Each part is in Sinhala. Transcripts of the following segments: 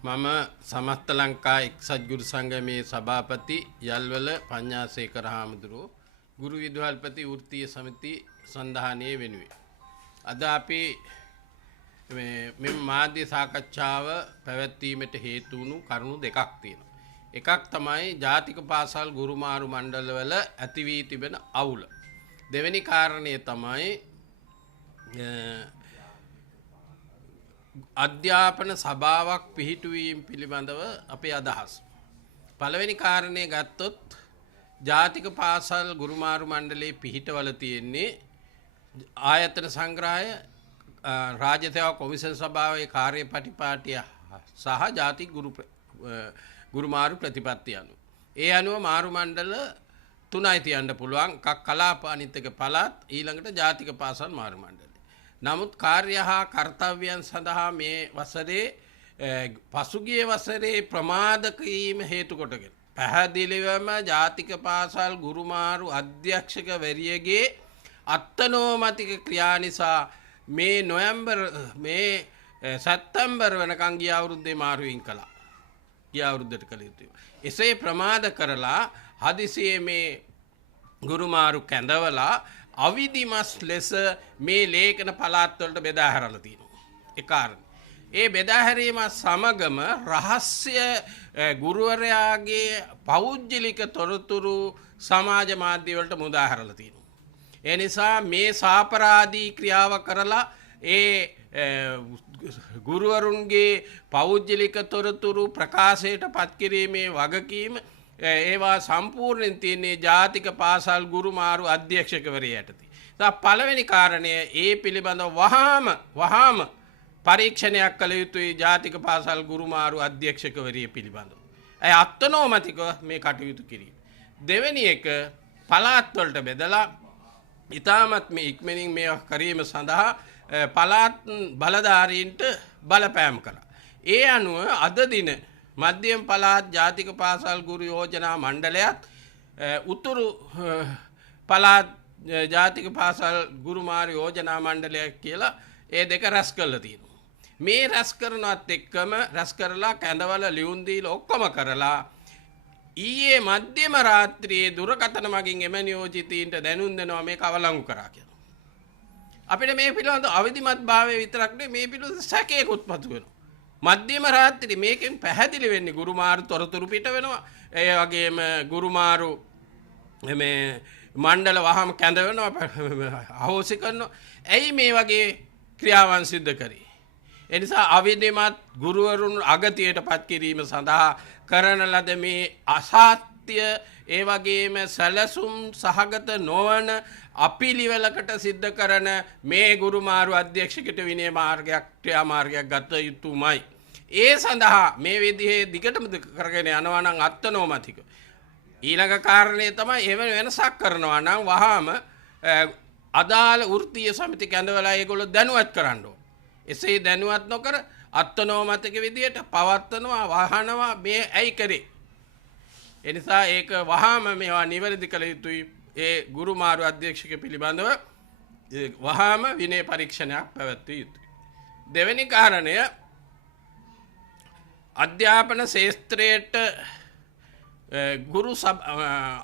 මම සමස්ත ලංකා එක්සත් ගුරු සංගමේ සභාපති යල්වල පඤ්ඤාසේකර හාමුදුරුවෝ ගුරු විදුහල්පති වෘත්තීය සමිති සන්ධානයේ වෙනුවෙන් අද අපි මේ මාධ්‍ය සාකච්ඡාව පැවැත්වීමට හේතු වුණු කරුණු දෙකක් තියෙනවා. එකක් තමයි ජාතික පාසල් ගුරුමාරු මණ්ඩලවල ඇති වී තිබෙන අවුල. දෙවෙනි කාරණය තමයි අධ්‍යාපන සභාවක් පිහිටුවීම පිළිබඳව අපේ අදහස්. පළවෙනි කාරණය ගත්තොත් ජාතික පාසල් ගුරුමාරු මණ්ඩලයේ පිහිටවල තියෙන්නේ ආයතන සංග්‍රහය රාජ්‍ය සේවා කොමිෂන් සභාවේ කාර්යපටිපාටිය සහ ජාතික ගුරුමාරු ප්‍රතිපත්තිය අනුව. ඒ අනුව මාරු මණ්ඩල තුනයි තියන්න පුළුවන්. එකක් කලාප අනිත් එක පළාත් ඊළඟට ජාතික පාසල් මාරු මණ්ඩල. නමුත් කාර්ය හා කර්තව්‍යයන් සඳහා මේ වසරේ පසුගිය වසරේ ප්‍රමාදකීම හේතු කොටගෙන පැහැදිලිවම ජාතික පාසල් ගුරුමාරු අධ්‍යක්ෂකවරියගේ අත්නෝමතික ක්‍රියා නිසා මේ මේ සැප්තැම්බර් වෙනකන් ගිය අවුරුද්දේ මාරුවෙන් කළා. ගිය අවුරුද්දට කළ යුතුයි. එසේ ප්‍රමාද කරලා හදිසියේ මේ ගුරුමාරු කැඳවලා අවිධිමත් ලෙස මේ ලේඛන පළාත් වලට බෙදා හැරලා තියෙනවා. ඒ කාරණේ. ඒ බෙදා හැරීම සමගම රහස්‍ය ගුරුවරයාගේ පෞද්ගලික තොරතුරු සමාජ මාධ්‍ය වලට මුදා හැරලා තියෙනවා. ඒ නිසා මේ සාපරාධී ක්‍රියාව කරලා ඒ ගුරුවරුන්ගේ පෞද්ගලික තොරතුරු ප්‍රකාශයට පත් කිරීමේ වගකීම ඒවා සම්පූර්ණයෙන් තියෙන්නේ ජාතික පාසල් ගුරුමාරු අධ්‍යක්ෂකවරියට. පළවෙනි කාරණය ඒ පිළිබඳව වහාම පරීක්ෂණයක් කළ යුතුයි ජාතික පාසල් ගුරුමාරු අධ්‍යක්ෂකවරිය පිළිබඳව. ඇය අත්නෝමතිකව මේ කටයුතු කිරීම. දෙවෙනි එක පළාත් වලට බෙදලා ඉතාමත් මේ ඉක්මනින් මේ කිරීම සඳහා පළාත් බලධාරීන්ට බලපෑම් කළා. ඒ අනුව අද දින මධ්‍යම පළාත් ජාතික පාසල් ගුරු යෝජනා මණ්ඩලයත් උතුරු පළාත් ජාතික පාසල් ගුරුමාරු යෝජනා මණ්ඩලයක් කියලා ඒ දෙක රැස් කරලා තියෙනවා. මේ රැස් කරනවත් එක්කම රැස් කරලා කැඳවල ලියුම් දීලා ඔක්කොම කරලා ඊයේ මධ්‍යම රාත්‍රියේ දුරකථන මගින් එම නියෝජිතයින්ට දැනුම් දෙනවා මේක අවලංගු කරා කියලා. අපිට මේ පිළිබඳ අවිධිමත් භාවය විතරක් නෙවෙයි මේ පිළිබඳ සැකයකුත් මතු වෙනවා. මධ්‍යම රාත්‍රි මේකෙන් පැහැදිලි වෙන්නේ ගුරුමාරු තොරතුරු පිට වෙනවා. ඒ වගේම ගුරුමාරු මේ මණ්ඩල වහම කැඳවෙනවා අහෝසි කරනවා. ඇයි මේ වගේ ක්‍රියාවන් සිද්ධ කරේ? ඒ නිසා අවිධිමත් ගුරුවරුන් අගතියට පත් කිරීම සඳහා කරන ලද මේ අසත්‍ය ඒ වගේම සැලසුම් සහගත නොවන අපිළිවෙලකට සිද්ධ කරන මේ ගුරුමාරු අධ්‍යක්ෂකට විනය මාර්ගයක් ක්‍රියාමාර්ගයක් ගත යුතුමයි. ඒ සඳහා මේ විදිහේ දිගටම කරගෙන යනවා නම් අත්නෝමතික. ඊළඟ කාරණය තමයි එහෙම වෙනසක් කරනවා නම් වහාම අදාළ වෘත්තීය සමිති කැඳවලා ඒගොල්ලෝ දැනුවත් කරන්න ඕන. එසේ දැනුවත් නොකර අත්නෝමතික විදියට පවත්වනවා වහනවා මේ ඇයි කරේ? ඒ නිසා ඒක වහාම මේවා නිවැරදි කළ යුතුයි. ඒ ගුරුමාරු අධ්‍යක්ෂක පිළිබඳව වහාම විනය පරීක්ෂණයක් පැවැත්විය යුතුයි. දෙවෙනි කාරණය අධ්‍යාපන ශාස්ත්‍රයට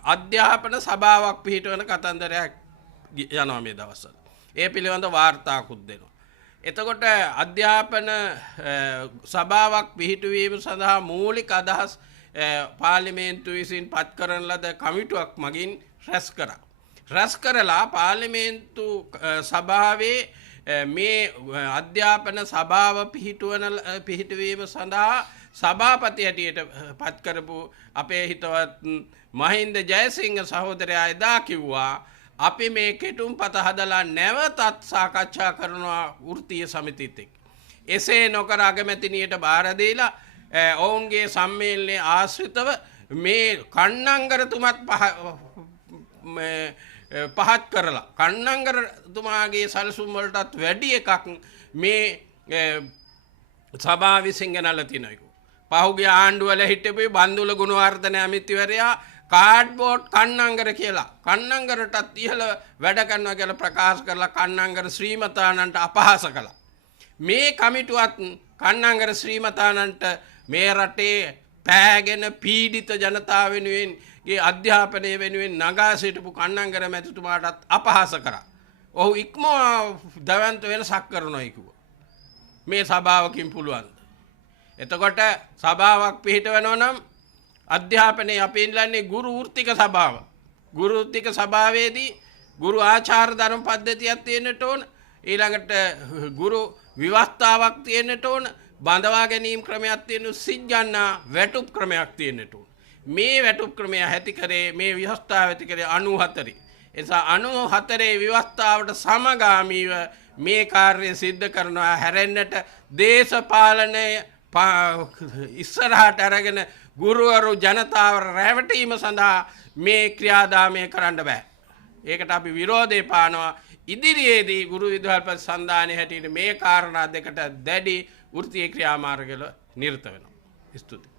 අධ්‍යාපන සභාවක් පිහිටවන කතන්දරයක් යනවා මේ දවස්වල. ඒ පිළිබඳව වාර්තාකුත් දෙනවා. එතකොට අධ්‍යාපන සභාවක් පිහිටුවීම සඳහා මූලික අදහස් පාර්ලිමේන්තුව විසින් පත් කරන ලද කමිටුවක් මගින් රැස් කරලා පාර්ලිමේන්තු සභාවේ මේ අධ්‍යාපන සභාව පිහිටුවීම සඳහා සභාපති හැටියට පත් කරපු අපේ හිතවත් මහින්ද ජයසිංහ සහෝදරයා එදා කිව්වා අපි මේ කෙටුම්පත හදලා නැවතත් සාකච්ඡා කරනවා වෘත්තීය සමිතියත් එක්ක. එසේ නොකර අගමැතිනියට බාර දීලා ඔවුන්ගේ සම්මේලනයේ ආශ්‍රිතව මේ කන්නංගරතුමත් පහත් කරලා කන්නංගරතුමාගේ සැලසුම් වලටත් වැඩි එකක් මේ සභාව විසින් ගෙනල්ලා තිනයිකෝ. පහුගිය ආණ්ඩුවල හිටපු බන්දුල ගුණවර්ධන ඇමතිවරයා කාඩ්බෝඩ් කන්නංගර කියලා කන්නංගරටත් ඉහළ වැඩ කරනවා කියලා ප්‍රකාශ කරලා කන්නංගර ශ්‍රීමතානන්ට අපහාස කළා. මේ කමිටුවත් කන්නංගර ශ්‍රීමතානන්ට මේ රටේ පෑගෙන පීඩිත ජනතාව වෙනුවෙන්ගේ අධ්‍යාපනය වෙනුවෙන් නගා සිටපු කන්නංගර මැතිතුමාටත් අපහාස කරා. ඔහු ඉක්මවා දවන්ත වෙනසක් කරනොයි කිව්වා. මේ සභාවකින් පුළුවන්. එතකොට සභාවක් පිහිට වෙනවා නම් අධ්‍යාපනයේ අපි ඉල්ලන්නේ ගුරු වෘත්තික සභාව. ගුරු වෘත්තික සභාවේදී ගුරු ආචාර ධර්ම පද්ධතියක් තියෙන්නට ඕන. ඊළඟට ගුරු විවස්ථාවක් තියෙන්නට ඕන. බඳවා ගැනීම ක්‍රමයක් තියෙන සිජ්ජන්නා වැටුප් ක්‍රමයක් තියෙන්නට ඕන. මේ වැටුප් ක්‍රමය ඇති කරේ මේ විවස්ථාව ඇති කරේ 94. එසා 94 විවස්ථාවට සමගාමීව මේ කාර්යය සිද්ධ කරනවා. හැරෙන්නට දේශපාලනය ඉස්සරහට අරගෙන ගුරුවරු ජනතාව රැවටීම සඳහා මේ ක්‍රියාදාමය කරන්න බෑ. ඒකට අපි විරෝධය පානවා. ඉදිරියේදී ගුරු විදුහල්පති සන්ධානයේ හැටියට මේ කාරණා දෙකට දැඩි වෘත්තීය ක්‍රියාමාර්ගවල නිරත වෙනවා. ස්තුතියි.